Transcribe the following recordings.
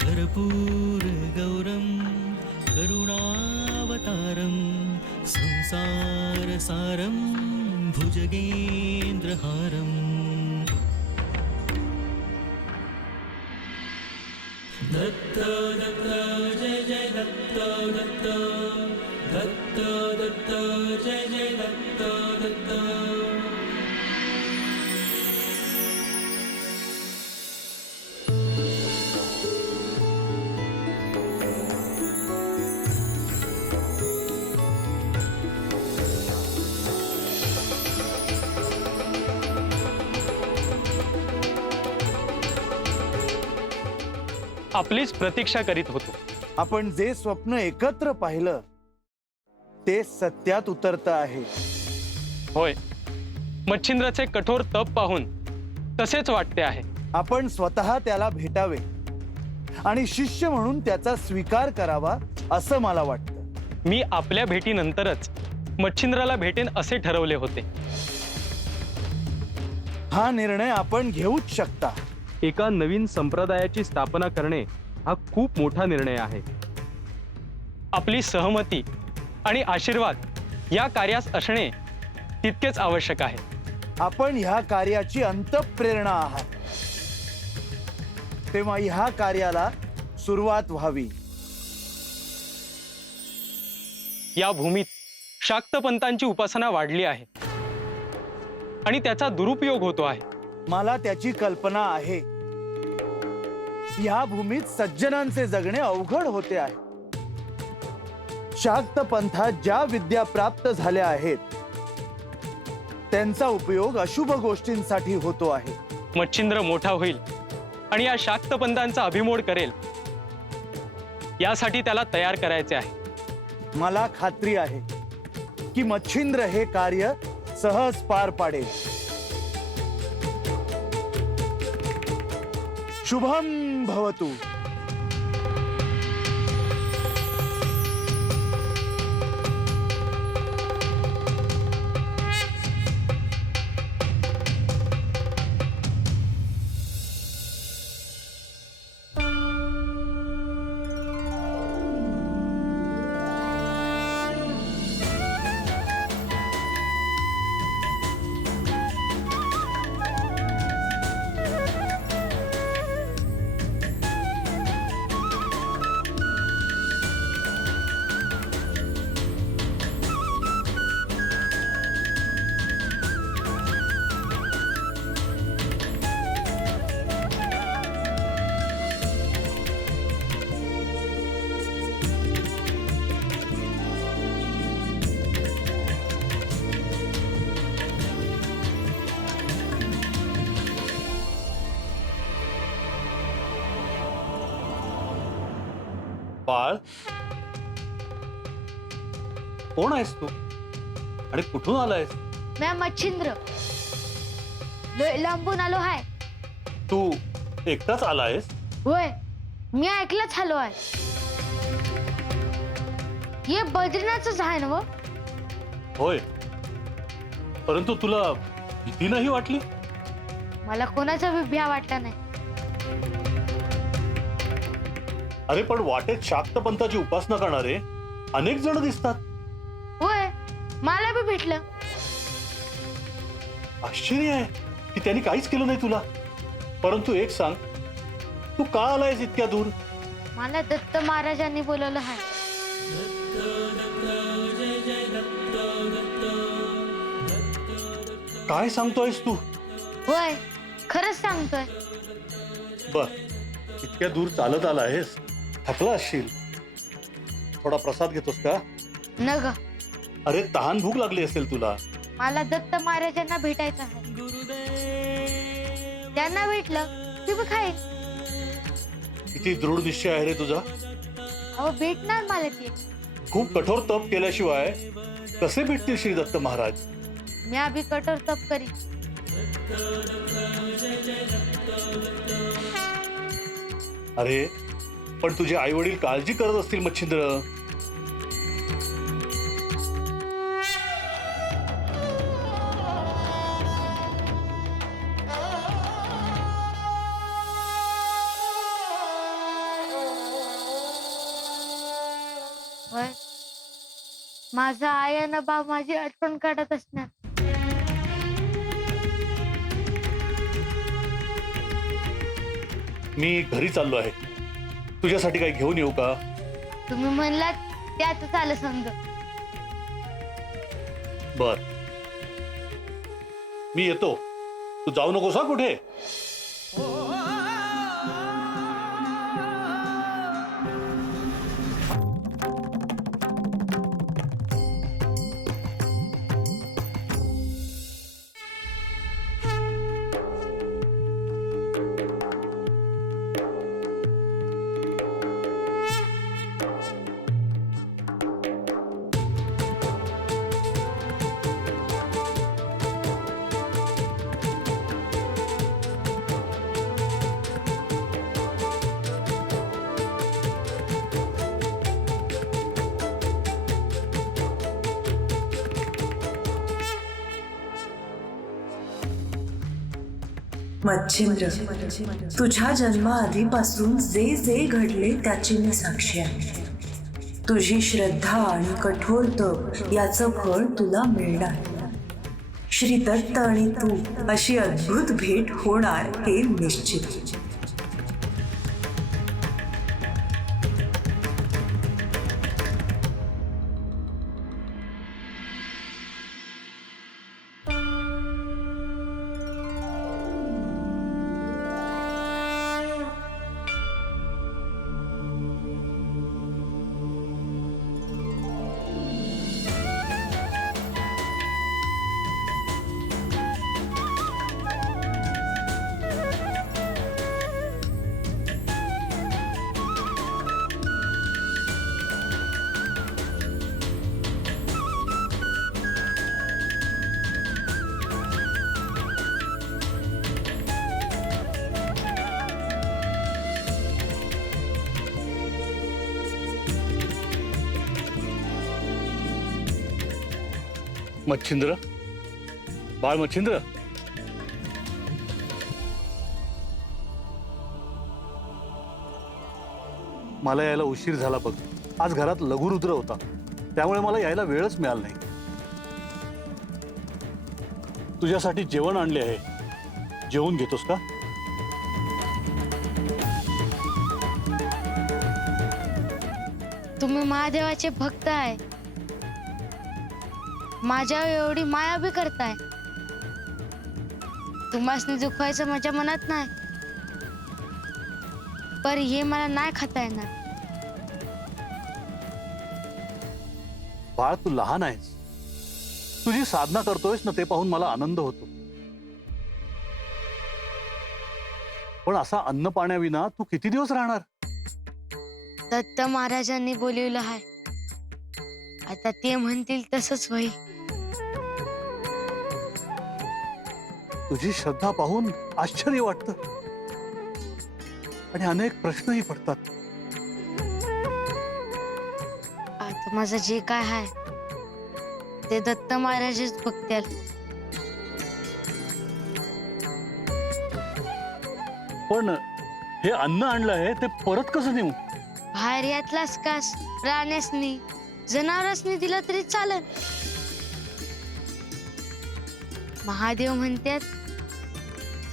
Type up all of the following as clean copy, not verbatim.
कर्पूरगौरं करुणावतारं संसारसारं भुजगेन्द्रहारम् दत्त दत्त जय जय दत्त दत्त दत्त दत्त जय जय दत्त दत्त। आपलीच प्रतीक्षा करीत होतो। आपण जे स्वप्न एकत्र पाहिलं ते सत्यात उतरत आहे। होय, मच्छिंद्राचे कठोर तप पाहून तसेच वाटते आहे। आपण स्वतः त्याला भेटावे आणि शिष्य म्हणून त्याचा स्वीकार करावा असं मला वाटतं। मी आपल्या भेटीनंतरच मच्छिंद्राला भेटेन असे ठरवले होते। हा निर्णय आपण घेऊच शकता। एका नवीन संप्रदायाची स्थापना करणे हा खूप मोठा निर्णय आहे। आपली सहमती आणि आशीर्वाद या कार्यास असणे तितकेच आवश्यक आहे। आपण ह्या कार्याची अंतःप्रेरणा आहात, तेव्हा ह्या कार्याला सुरुवात व्हावी। या भूमीत शाक्तपंतांची उपासना वाढली आहे आणि त्याचा दुरुपयोग होतो आहे। मला त्याची कल्पना आहे। या भूमीत सज्जनांचे जगणे अवघड होते आहे। शाक्त पंथात ज्या विद्या प्राप्त झाल्या आहेत त्यांचा उपयोग अशुभ गोष्टींसाठी होतो आहे। मच्छिंद्र मोठा होईल आणि या शाक्तपंतांचा अभिमोड करेल, यासाठी त्याला तयार करायचे आहे। मला खात्री आहे की मच्छिंद्र हे कार्य सहज पार पाडेल। शुभम भवतु। बाळ, कोण आहेस तू आणि कुठून आलायस? मैं मच्छिंद्र लय लांबून आलो आहे। तू एकटाच आलायस? होय, मी ऐकलंच आलो आहे। हे बद्रीनाथच आहे ना व? होय, परंतु तुला भीती नाही वाटली? मला कोणाचा बी भ्या वाटला नाही। अरे पण वाटेत शाक्तपंथाची उपासना करणारे अनेक जण दिसतात। होय, मला बी भेटलं। आश्चर्य आहे की त्यांनी काहीच केलं नाही तुला। परंतु एक सांग, तू का आलायस इतक्या दूर? मला दत्त महाराजांनी बोलवलं आहे। काय सांगतोयस तू? होय, खरंच सांगतोय। बर, इतक्या दूर चालत आलायस, थकला असशील। थोडा प्रसाद घेतोस का? नग, अरे तहान भूक लागली असेल तुला। मला दत्त महाराजांना भेटायचं आहे। त्यांना भेटलं की मी खाईन। किती दृढ निश्चय आहे रे तुझा। अहो, भेटणार मला ते। खूप कठोर तप केल्याशिवाय कसे भेटतील श्री दत्त महाराज? मी अभी कठोर तप करीन। अरे पण तुझे आई वडील काळजी करत असतील मच्छिंद्र। माझा आई आणि बाप माझी आठवण काढत असणार. मी घरी चाललो आहे. तुझ्यासाठी काही घेऊन येऊ का? तुम्ही म्हणलात त्यातच आलं समज. बर, मी येतो. तू जाऊ नकोस हा कुठे. मच्छिंद्र, तुझ्या जन्माआधीपासून जे जे घडले त्याची मी साक्षी आहे. तुझी श्रद्धा आणि कठोर तप याचं फळ तुला मिळणार. श्री दत्त आणि तू अशी अद्भुत भेट होणार हे निश्चित. मच्छिंद्र, बाळ मच्छिंद्र, मला यायला उशीर झाला बघ. आज घरात लघुरुद्र होता, त्यामुळे मला यायला वेळच मिळाला नाही. तुझ्यासाठी जेवण आणले आहे, जेवून घेतोस का? तुम्ही महादेवाचे भक्त आहे, माझ्या एवढी माया बी करताय. तुम्हाला दुखवायचं माझ्या मनात नाही, पर हे मला नाही खाता येणार. बाळ, तू लहान आहेस. तुझी साधना करतोयस ना, ते पाहून मला आनंद होतो. पण असा अन्न पाण्याविना तू किती दिवस राहणार? दत्त महाराजांनी बोलवलं आहे, आता ते म्हणतील तसंच होईल. तुझी श्रद्धा पाहून आश्चर्य वाटतं आणि अनेक प्रश्नही पडतात. आता माझं जे काय आहे ते दत्त महाराजच बघतील. पण हे अन्न आणलं आहे ते परत कसं नेऊ? बाहेर यातलाच कास प्राण्यासनी जनावरांसनी दिला तरी चालेल. महादेव म्हणतात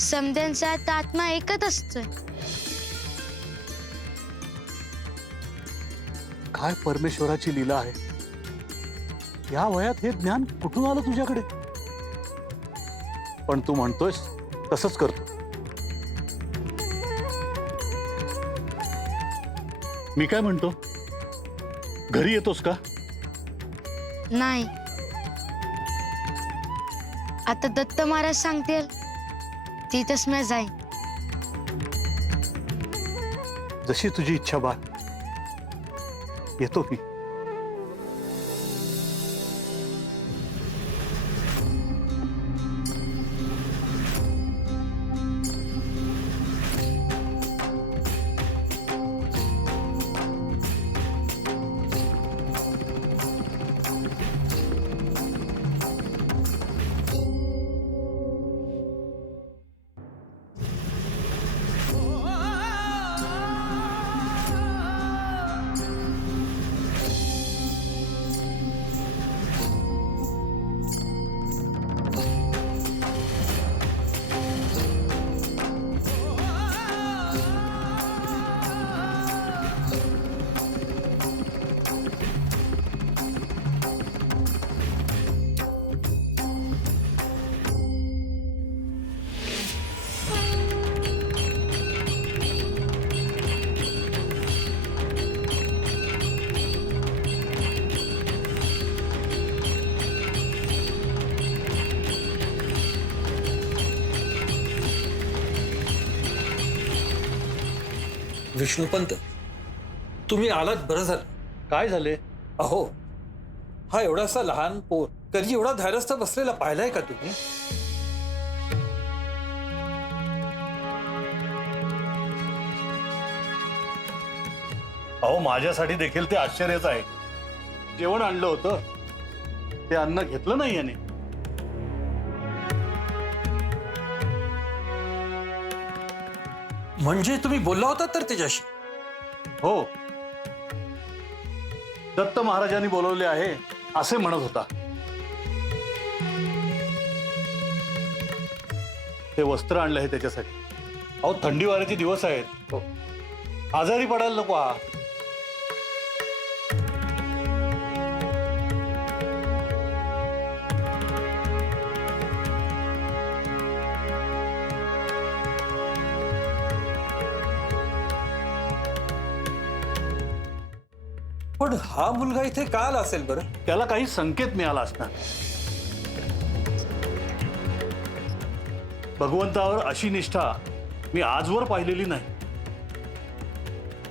समद्यांचा आत्मा एकच असतोय. काय परमेश्वराची लीला आहे. या वयात हे ज्ञान कुठून आलं तुझ्याकडे? पण तू म्हणतोयस तसंच करतो. मी काय म्हणतो, घरी येतोस का? नाही, आता दत्त महाराज सांगतील तिथंच मी जाईन. जशी तुझी इच्छा बाळ, येतो मी. विष्णुपंत, तुम्ही आलात बरं झालं. काय झाले? अहो, हा एवढासा लहान पोर कधी एवढा धैर्यस्थ बसलेला पाहिलाय का तुम्ही? अहो, माझ्यासाठी देखील ते आश्चर्यच आहे. जेवण आणलं होतं, ते अन्न घेतलं नाही याने. म्हणजे तुम्ही बोलला होता तर त्याच्याशी? हो, दत्त महाराजांनी बोलवले आहे असे म्हणत होता. ते वस्त्र आणलं आहे त्याच्यासाठी. अहो, थंडी वाऱ्याचे दिवस आहेत, आजारी पडायला नको हा. पण हा मुलगा इथे का आला असेल बरं? त्याला काही संकेत मिळाला असणार. भगवंतावर अशी निष्ठा मी आजवर पाहिलेली नाही.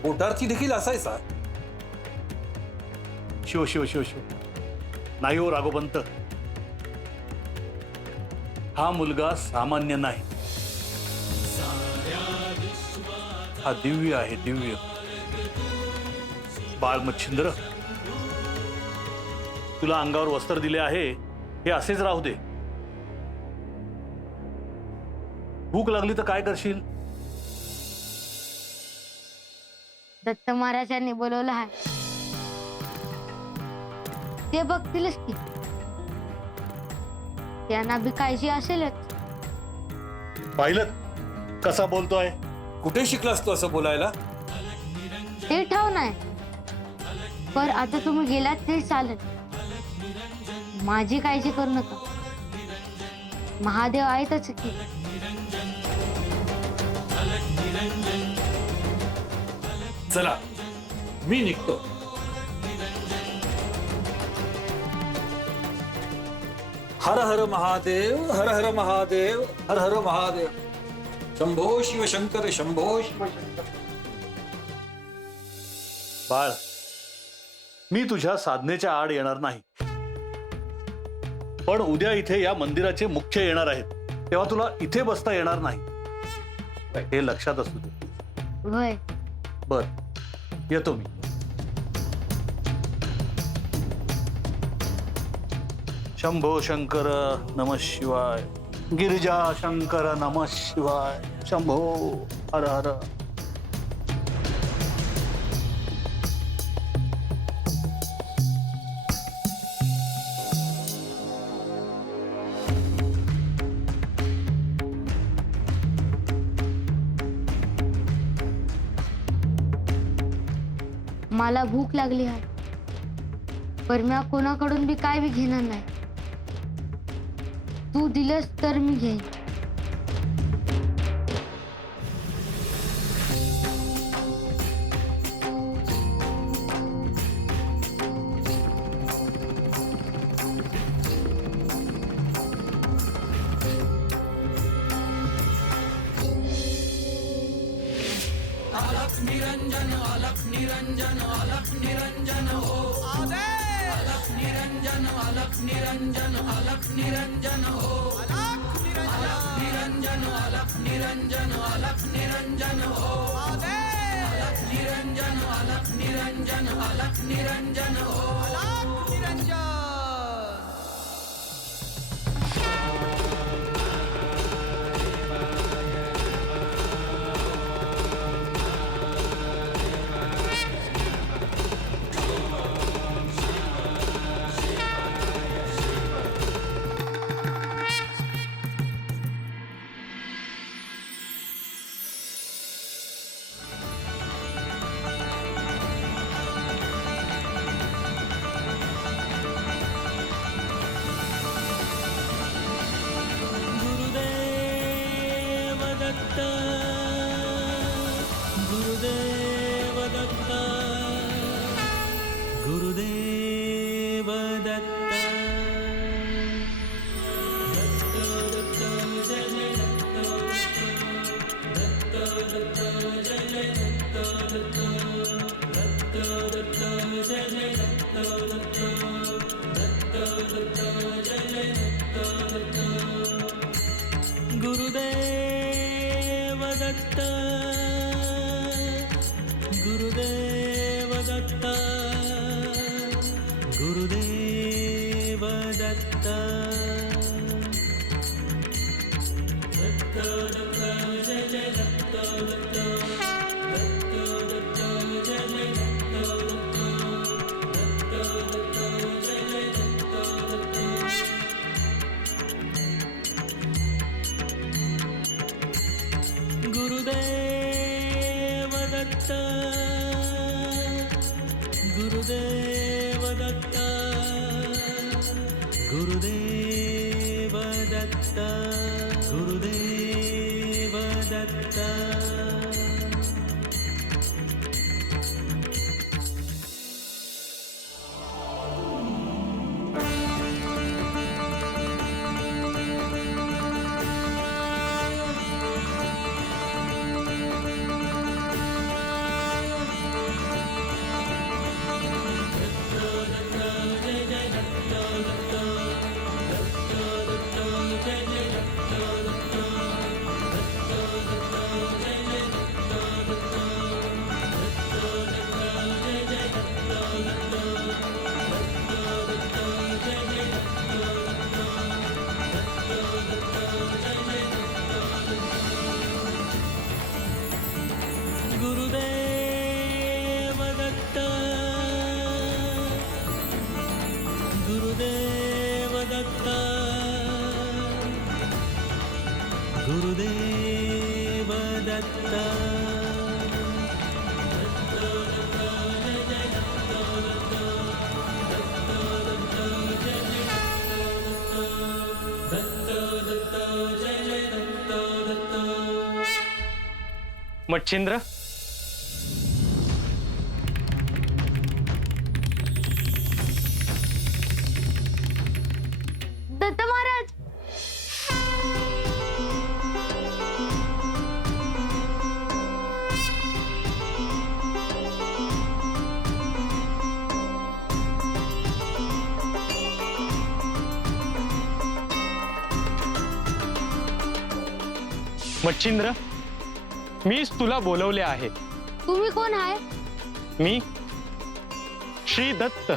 पोटार्थी देखील असायचा. शिव शिव शिव शिव. नाही हो राघवपंत, हा मुलगा सामान्य नाही. हा दिव्य आहे, दिव्य. बाळ मच्छिंद्र, तुला अंगावर वस्त्र दिले आहे हे असेच राहू दे. भूक लागली तर काय करशील? दत्त महाराजांनी बोलवलं आहे, ते बघतीलच की. त्यांना बी काळजी असेलच. पाहिलं कसा बोलतोय? कुठे शिकलास तू असं बोलायला? ते ठाव नाही, पर आता तुम्ही गेलात ते चालेल. माझी काळजी करू नका, महादेव आहेतच की. चला, मी निघतो. हर हर महादेव, हर हर महादेव, हर हर महादेव. शंभो शिवशंकर, शंभो शिवशंकर. बाळ, मी तुझ्या साधनेच्या आड येणार नाही, पण उद्या इथे या मंदिराचे मुख्य येणार आहेत, तेव्हा तुला इथे बसता येणार नाही. हे लक्षात असू दे. वय बर, येतो मी. शंभो शंकर नमः शिवाय. गिरिजा शंकर नमः शिवाय. शंभो हर हर. मला भूक लागली आहे, पर मी कोणाकडून बी काय बी घेणार नाही. तू दिलंस तर मी घेईन. गुरुदेव दत्त, गुरुदेव दत्त. दत्त दत्त जय जय दत्त, दत्त दत्त जय जय दत्त. गुरुदेव दत्त गुरुदेव दत्त गुरुदेव दत्त दत्त दत्त जय जय दत्त दत्त दत्त दत्त जय जय दत्त दत्त दत्त जय जय दत्त दत्त गुरुदेव दत्त गुरुदेव दत्त गुरुदेव दत्त गुरुदेव दत्त गुरुदेव दत्त गुरुदेव दत्त गुरुदेव दत्त मच्छिंद्र, दत्त महाराज. मच्छिंद्र, मीच तुला बोलवले आहे. तुम्ही कोण आहे? मी श्री दत्त.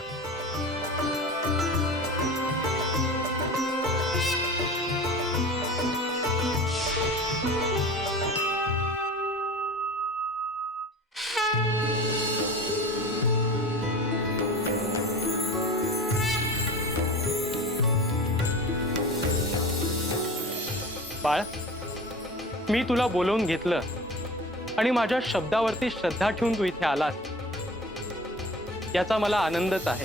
बाळ, मी तुला बोलवून घेतलं आणि माझ्या शब्दावरती श्रद्धा ठेवून तू इथे आलास, याचा मला आनंदच आहे.